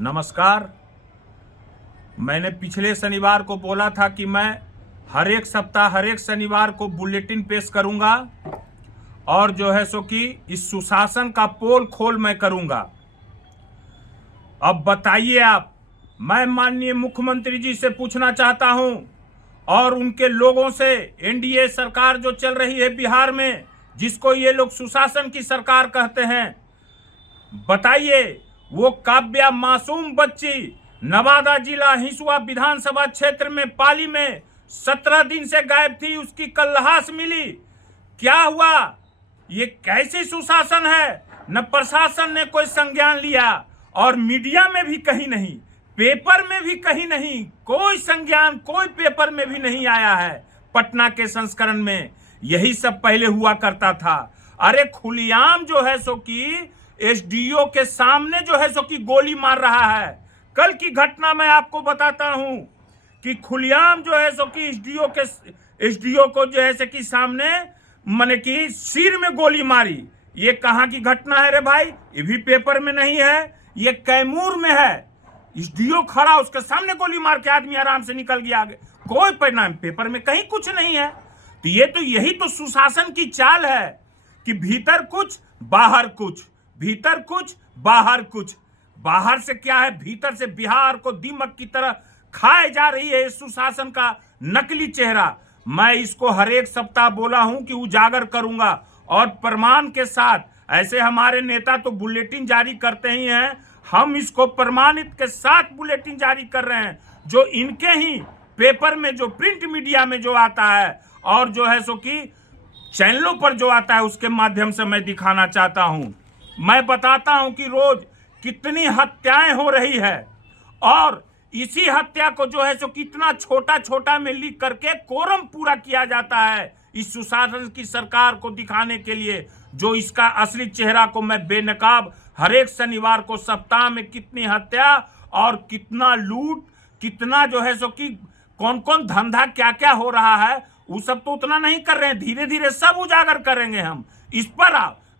नमस्कार। मैंने पिछले शनिवार को बोला था कि मैं हर एक सप्ताह हर एक शनिवार को बुलेटिन पेश करूंगा और जो है सो कि इस सुशासन का पोल खोल मैं करूंगा। अब बताइए आप, मैं माननीय मुख्यमंत्री जी से पूछना चाहता हूं और उनके लोगों से, एनडीए सरकार जो चल रही है बिहार में, जिसको ये लोग सुशासन की सरकार कहते हैं, बताइए वो काव्या मासूम बच्ची नवादा जिला हिसुआ विधानसभा क्षेत्र में पाली में 17 दिन से गायब थी, उसकी कल लाश मिली। क्या हुआ? ये कैसी सुशासन है? न प्रशासन ने कोई संज्ञान लिया और मीडिया में भी कहीं नहीं, पेपर में भी कहीं नहीं, कोई संज्ञान कोई पेपर में भी नहीं आया है। पटना के संस्करण में यही सब पहले हुआ करता था। अरे खुलेआम जो है सो कि एसडीओ के सामने जो है सो कि गोली मार रहा है। कल की घटना मैं आपको बताता हूं कि खुलेआम जो है सो कि एसडीओ को जो है सो कि सामने माने कि सिर में गोली मारी। ये कहां की घटना है रे भाई? ये भी पेपर में नहीं है, ये कैमूर में है। एसडीओ खड़ा, उसके सामने गोली मार के आदमी आराम से निकल गया आगे। कोई परिणाम पेपर में कहीं कुछ नहीं है। तो यही तो सुशासन की चाल है कि भीतर कुछ बाहर कुछ, भीतर कुछ बाहर कुछ। बाहर से क्या है, भीतर से बिहार को दीमक की तरह खाए जा रही है सुशासन का नकली चेहरा। मैं इसको हर एक सप्ताह बोला हूं कि उजागर करूंगा और प्रमाण के साथ। ऐसे हमारे नेता तो बुलेटिन जारी करते ही हैं, हम इसको प्रमाणित के साथ बुलेटिन जारी कर रहे हैं, जो इनके ही पेपर में, जो प्रिंट मीडिया में जो आता है और जो है सो कि चैनलों पर जो आता है, उसके माध्यम से मैं दिखाना चाहता हूं। मैं बताता हूं कि रोज कितनी हत्याएं हो रही है और इसी हत्या को जो है सो कितना छोटा छोटा में लिख करके कोरम पूरा किया जाता है इस सुशासन की सरकार को दिखाने के लिए, जो इसका असली चेहरा को मैं बेनकाब हर एक शनिवार को सप्ताह में कितनी हत्या और कितना लूट, कितना जो है सो कि कौन कौन धंधा क्या क्या हो रहा है, वो सब तो उतना नहीं कर रहे हैं। धीरे धीरे सब उजागर करेंगे हम। इस पर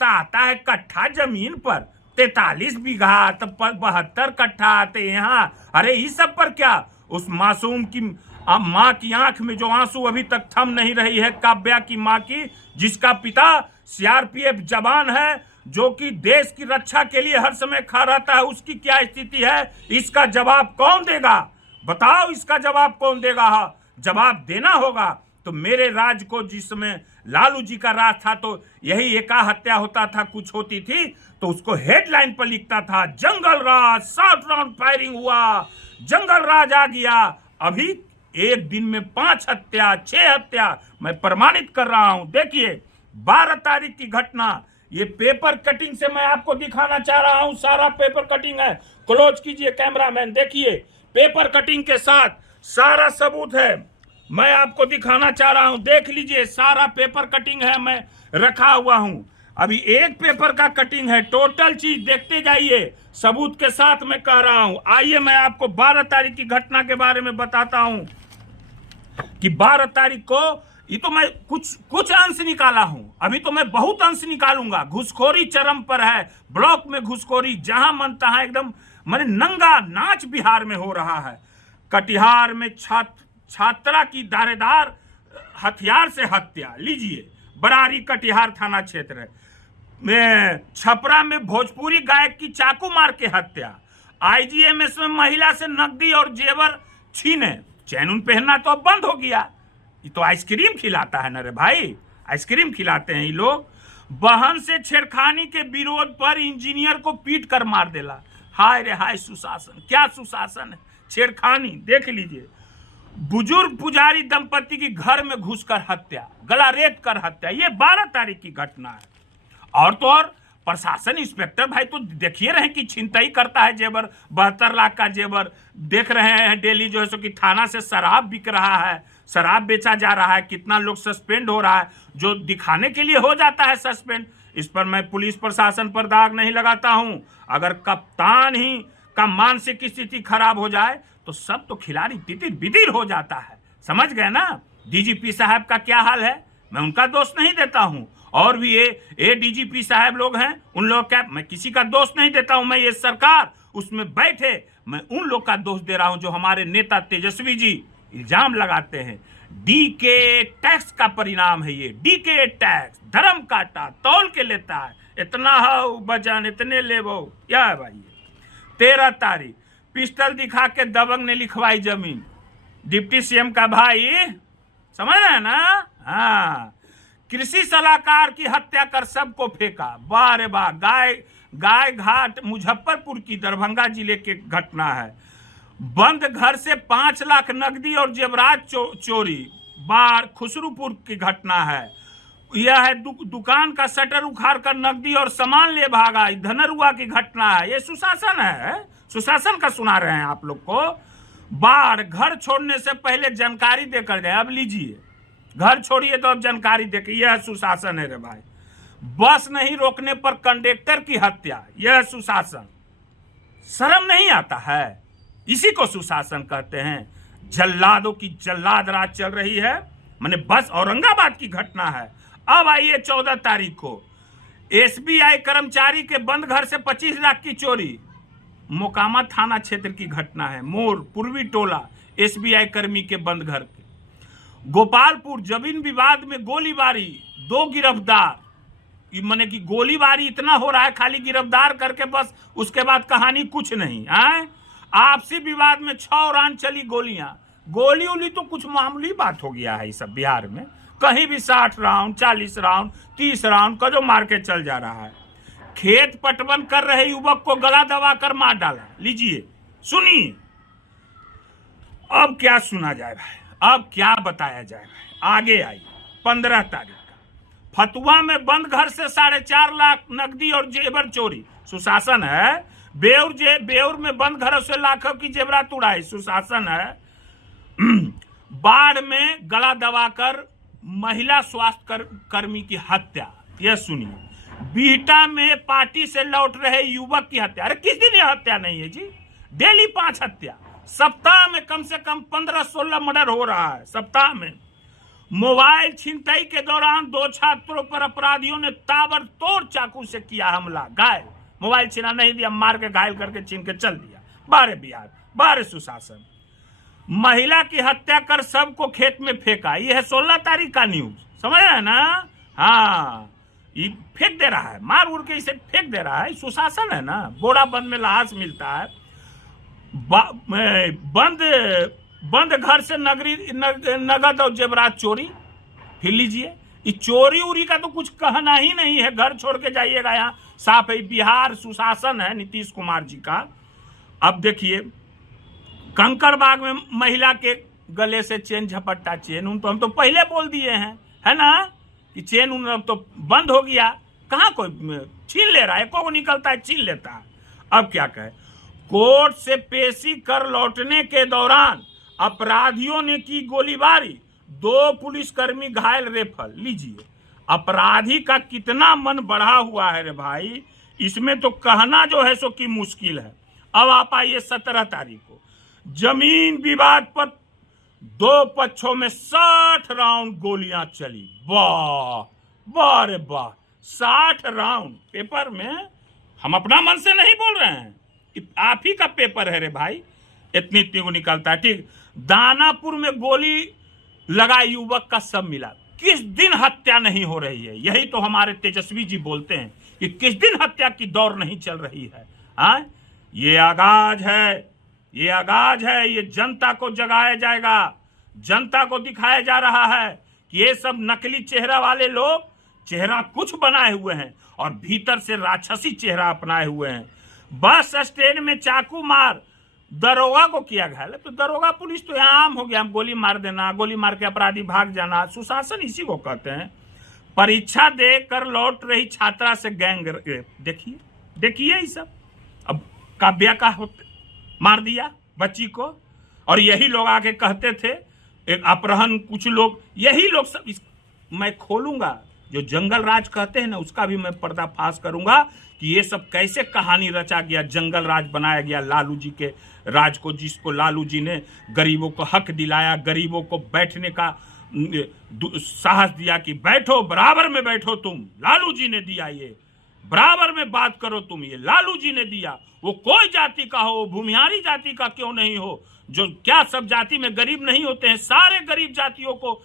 आता है कट्ठा जमीन पर 43 बीघा, तब 72 कट्ठा आते यहाँ। अरे इस सब पर क्या? उस मासूम की माँ की आंख में जो आंसू अभी तक थम नहीं रही है, काव्या की माँ की, जिसका पिता सीआरपीएफ जवान है, जो कि देश की रक्षा के लिए हर समय खड़ा रहता है, उसकी क्या स्थिति है? इसका जवाब कौन देगा? बताओ, इसका जवाब कौन देगा? जवाब देना होगा तो मेरे राज को, जिसमें लालू जी का राज था, तो यही एका हत्या होता था, कुछ होती थी तो उसको हेडलाइन पर लिखता था जंगल राज, 7 राउंड फायरिंग हुआ, जंगल राज आ गया। अभी एक दिन में 5 हत्या, 6 हत्या मैं प्रमाणित कर रहा हूं। देखिए 12 तारीख की घटना, ये पेपर कटिंग से मैं आपको दिखाना चाह रहा हूं। सारा पेपर कटिंग है, क्लोज कीजिए कैमरामैन, देखिए पेपर कटिंग के साथ सारा सबूत है, मैं आपको दिखाना चाह रहा हूं। देख लीजिए, सारा पेपर कटिंग है, मैं रखा हुआ हूं। अभी एक पेपर का कटिंग है, टोटल चीज देखते जाइए, सबूत के साथ मैं कह रहा हूं। आइए मैं आपको 12 तारीख की घटना के बारे में बताता हूं कि 12 तारीख को, ये तो मैं कुछ अंश निकाला हूं, अभी तो मैं बहुत अंश निकालूंगा। घुसखोरी चरम पर है, ब्लॉक में घुसखोरी जहां मन तहां एकदम माने नंगा नाच बिहार में हो रहा है। कटिहार में छात्रा की धारदार हथियार से हत्या, लीजिए बरारी कटिहार थाना क्षेत्र में। छपरा में भोजपुरी गायक की चाकू मार के हत्या। आईजीएमएस में महिला से नकदी और जेवर छीने, चैन उन पहनना तो अब बंद हो गया। ये तो आइसक्रीम खिलाता है ना रे भाई, आइसक्रीम खिलाते हैं ये लोग। बहन से छेड़खानी के विरोध पर इंजीनियर को पीट कर मार देला। हाय रे हाय सुशासन, क्या सुशासन है! छेड़खानी देख लीजिए। बुजुर्ग पुजारी दंपति की घर में घुसकर हत्या, गला रेत कर हत्या। ये 12 तारीख की घटना है। और तो और प्रशासन, इंस्पेक्टर भाई तो देखिए रहे कि छिनतई करता है जेवर, 72 लाख का जेवर। देख रहे हैं डेली जो है सो कि थाना से शराब बिक रहा है, शराब बेचा जा रहा है, कितना लोग सस्पेंड हो रहा है, जो दिखाने के लिए हो जाता है सस्पेंड। इस पर मैं पुलिस प्रशासन पर दाग नहीं लगाता हूं। अगर कप्तान ही का मानसिक स्थिति खराब हो जाए तो सब तो खिलाड़ी तितिर बितिर हो जाता है, समझ गए ना? डीजीपी साहब का क्या हाल है, मैं उनका दोष नहीं देता हूं। और भी ये डीजीपी साहब लोग हैं, उन लोग क्या, मैं किसी का दोष नहीं देता हूं। मैं ये सरकार उसमें बैठे। मैं उन लोग का दोष दे रहा हूं जो हमारे नेता तेजस्वी जी इल्जाम लगाते हैं। डीके टैक्स का परिणाम है ये। डीके टैक्स धर्म काटा तौल के लेता है, इतना हो बजन इतने ले वो। क्या है भाई? 13 तारीख पिस्टल दिखा के दबंग ने लिखवाई जमीन। डिप्टी सीएम का भाई, समझ रहे हैं ना? हाँ, कृषि सलाहकार की हत्या कर सबको फेंका। वाह रे वाह। गाय घाट मुजफ्फरपुर की दरभंगा जिले के घटना है। बंद घर से 5 लाख नकदी और जेवरात चोरी। बार खुसरूपुर की घटना है। यह है दुकान का शटर उखाड़ कर नकदी और सामान ले भागा। धनरुआ की घटना है। ये सुशासन है, सुशासन का सुना रहे हैं आप लोग को। बाढ़, घर छोड़ने से पहले जानकारी देकर जाए। अब लीजिए, घर छोड़िए तो अब जानकारी देकर। यह सुशासन है रे भाई। बस नहीं रोकने पर कंडक्टर की हत्या, यह सुशासन। शर्म नहीं आता है? इसी को सुशासन कहते हैं। जल्लादों की जल्लाद राज चल रही है। मैंने बस औरंगाबाद की घटना है। अब आइए 14 तारीख को एसबीआई कर्मचारी के बंद घर से 25 लाख की चोरी। मोकामा थाना क्षेत्र की घटना है। मोर पूर्वी टोला एसबीआई कर्मी के बंद घर के। गोपालपुर जमीन विवाद में गोलीबारी, 2 गिरफ्तार। माने कि गोलीबारी इतना हो रहा है, खाली गिरफ्तार करके बस, उसके बाद कहानी कुछ नहीं है। आपसी विवाद में 6 राउंड चली गोलियां। गोली उली तो कुछ मामूली बात हो गया है। इस सब बिहार में कहीं भी 60 राउंड 40 राउंड 30 राउंड का जो मार के चल जा रहा है। खेत पटवन कर रहे युवक को गला दबाकर मार डाला। लीजिए सुनिए, अब क्या सुना जाए भाई, अब क्या बताया जाए भाई। आगे आई 15 तारीख का फतुआ में बंद घर से 4.5 लाख नकदी और जेवर चोरी। सुशासन है। बेउर में बंद घरों से लाखों की जेवरात उड़ाई। सुशासन है। बाढ़ में गला दबाकर महिला स्वास्थ्य कर्मी की हत्या। यह सुनिए। बीहटा में पार्टी से लौट रहे युवक की हत्या। अरे किस दिन यह हत्या नहीं है जी? डेली 5 हत्या। सप्ताह में कम से कम 15-16 मर्डर हो रहा है सप्ताह में। मोबाइल छिनतई के दौरान 2 छात्रों पर अपराधियों ने ताबड़तोड़ चाकू से किया हमला। घायल, मोबाइल छीना नहीं दिया, मार के घायल करके छीन के चल दिया। बारे बिहार, बारे सुशासन। महिला की हत्या कर सबको खेत में फेंका। यह है 16 तारीख का न्यूज, समझ रहे हैं ना? हाँ, ये फेंक दे रहा है, मार उड़ के इसे फेंक दे रहा है। सुशासन है ना। बोड़ा बंद में लाश मिलता है। बंद घर से नगद और जेवरात चोरी। फिर लीजिए, ये चोरी उरी का तो कुछ कहना ही नहीं है। घर छोड़ के जाइएगा, यहाँ साफ है। बिहार सुशासन है नीतीश कुमार जी का। अब देखिए, कंकड़बाग में महिला के गले से चेन झपट्टा। चेन उन तो हम तो पहले बोल दिए हैं, है ना, कि चेन उन अब तो बंद हो गया। कहाँ कोई छीन ले रहा है? को निकलता है छीन लेता है। अब क्या कहे, कोर्ट से पेशी कर लौटने के दौरान अपराधियों ने की गोलीबारी। 2 पुलिसकर्मी घायल, रेफर। लीजिए, अपराधी का कितना मन बढ़ा हुआ है रे भाई। इसमें तो कहना जो है सो कि मुश्किल है। अब आप आइए 17 तारीख को जमीन विवाद पर 2 पक्षों में 60 राउंड गोलियां चली। वाह वाह रे वाह, 60 राउंड। पेपर में हम अपना मन से नहीं बोल रहे हैं, आप ही का पेपर है रे भाई। इतनी को निकलता है। ठीक, दानापुर में गोली लगा युवक का सब मिला। किस दिन हत्या नहीं हो रही है? यही तो हमारे तेजस्वी जी बोलते हैं कि किस दिन हत्या की दौड़ नहीं चल रही है। हाँ, ये आगाज है, ये आगाज है। ये जनता को जगाया जाएगा। जनता को दिखाया जा रहा है कि ये सब नकली चेहरा वाले लोग चेहरा कुछ बनाए हुए हैं और भीतर से राक्षसी चेहरा अपनाए हुए हैं। बस स्टैंड में चाकू मार दरोगा को किया घायल। तो दरोगा पुलिस तो यहाँ आम हो गया। हम गोली मार देना, गोली मार के अपराधी भाग जाना, सुशासन इसी को कहते हैं। परीक्षा दे कर लौट रही छात्रा से गैंग रेप। देखिए देखिए, ये सब अब काव्या का मार दिया बच्ची को। और यही लोग आके कहते थे, एक अपहरण, कुछ लोग, यही लोग सब मैं खोलूंगा। जो जंगल राज कहते हैं ना, उसका भी मैं पर्दाफाश करूंगा कि ये सब कैसे कहानी रचा गया, जंगल राज बनाया गया लालू जी के राज को, जिसको लालू जी ने गरीबों को हक दिलाया, गरीबों को बैठने का साहस दिया कि बैठो, बराबर में बैठो तुम। लालू जी ने दिया ये बराबर में बात करो तुम। ये लालू जी ने दिया, वो कोई जाति का हो, भूमिहारी जाति का क्यों नहीं हो, जो क्या सब जाति में गरीब नहीं होते हैं, सारे गरीब जातियों को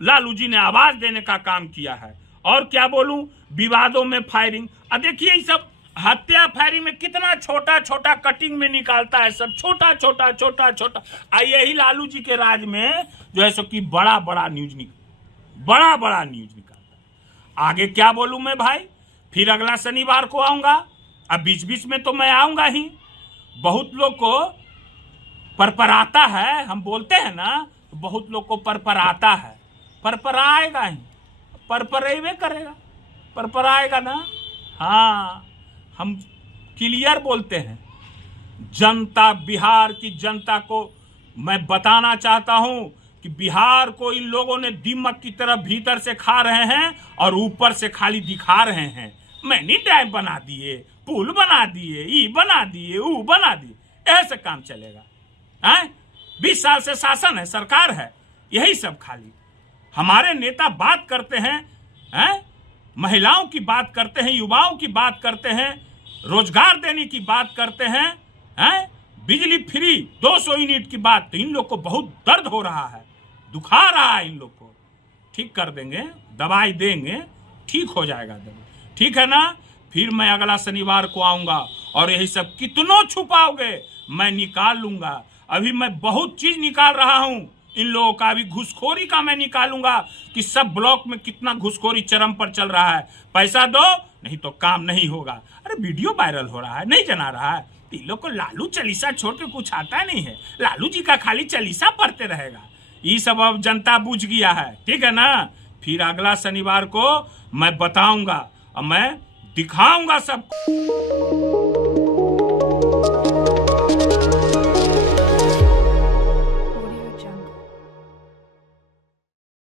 लालू जी ने आवाज देने का काम किया है। और क्या बोलूं, विवादों में फायरिंग, अब देखिए सब हत्या फायरिंग में कितना छोटा छोटा कटिंग में निकालता है, सब छोटा छोटा छोटा छोटा। यही लालू जी के राज में जो है सो कि बड़ा बड़ा न्यूज निकालता है। आगे क्या बोलूं मैं भाई, फिर अगला शनिवार को आऊंगा। अब बीच बीच में तो मैं आऊंगा ही। बहुत लोग को परपराता है, हम बोलते हैं ना, बहुत लोग को परपराता है, परपराएगा ही, परपरेबे करेगा, परपराएगा ना। हाँ, हम क्लियर बोलते हैं। जनता, बिहार की जनता को मैं बताना चाहता हूं कि बिहार को इन लोगों ने दीमक की तरह भीतर से खा रहे हैं और ऊपर से खाली दिखा रहे हैं। मैंने डैम बना दिए, पुल बना दिए, ई बना दिए, ऊ बना दिए, ऐसे काम चलेगा? 20 साल से शासन है, सरकार है, यही सब खाली। हमारे नेता बात करते हैं, महिलाओं की बात करते हैं, युवाओं की बात करते हैं, रोजगार देने की बात करते हैं, बिजली फ्री 200 यूनिट की बात। तो इन लोग को बहुत दर्द हो रहा है, दुखा रहा है। इन लोग को ठीक कर देंगे, दवाई देंगे, ठीक हो जाएगा दर्द, ठीक है ना। फिर मैं अगला शनिवार को आऊंगा और यही सब कितनों छुपाओगे मैं निकाल लूंगा। अभी मैं बहुत चीज निकाल रहा हूं इन लोगों का, अभी घुसखोरी का मैं निकालूंगा कि सब ब्लॉक में कितना घुसखोरी चरम पर चल रहा है। पैसा दो नहीं तो काम नहीं होगा। अरे वीडियो वायरल हो रहा है, नहीं जना रहा है? इन लोग को लालू चालीसा छोड़ के कुछ आता नहीं है, लालू जी का खाली चालीसा पढ़ते रहेगा। ये सब अब जनता बुझ गया है, ठीक है ना। फिर अगला शनिवार को मैं बताऊंगा और मैं दिखाऊंगा सबको।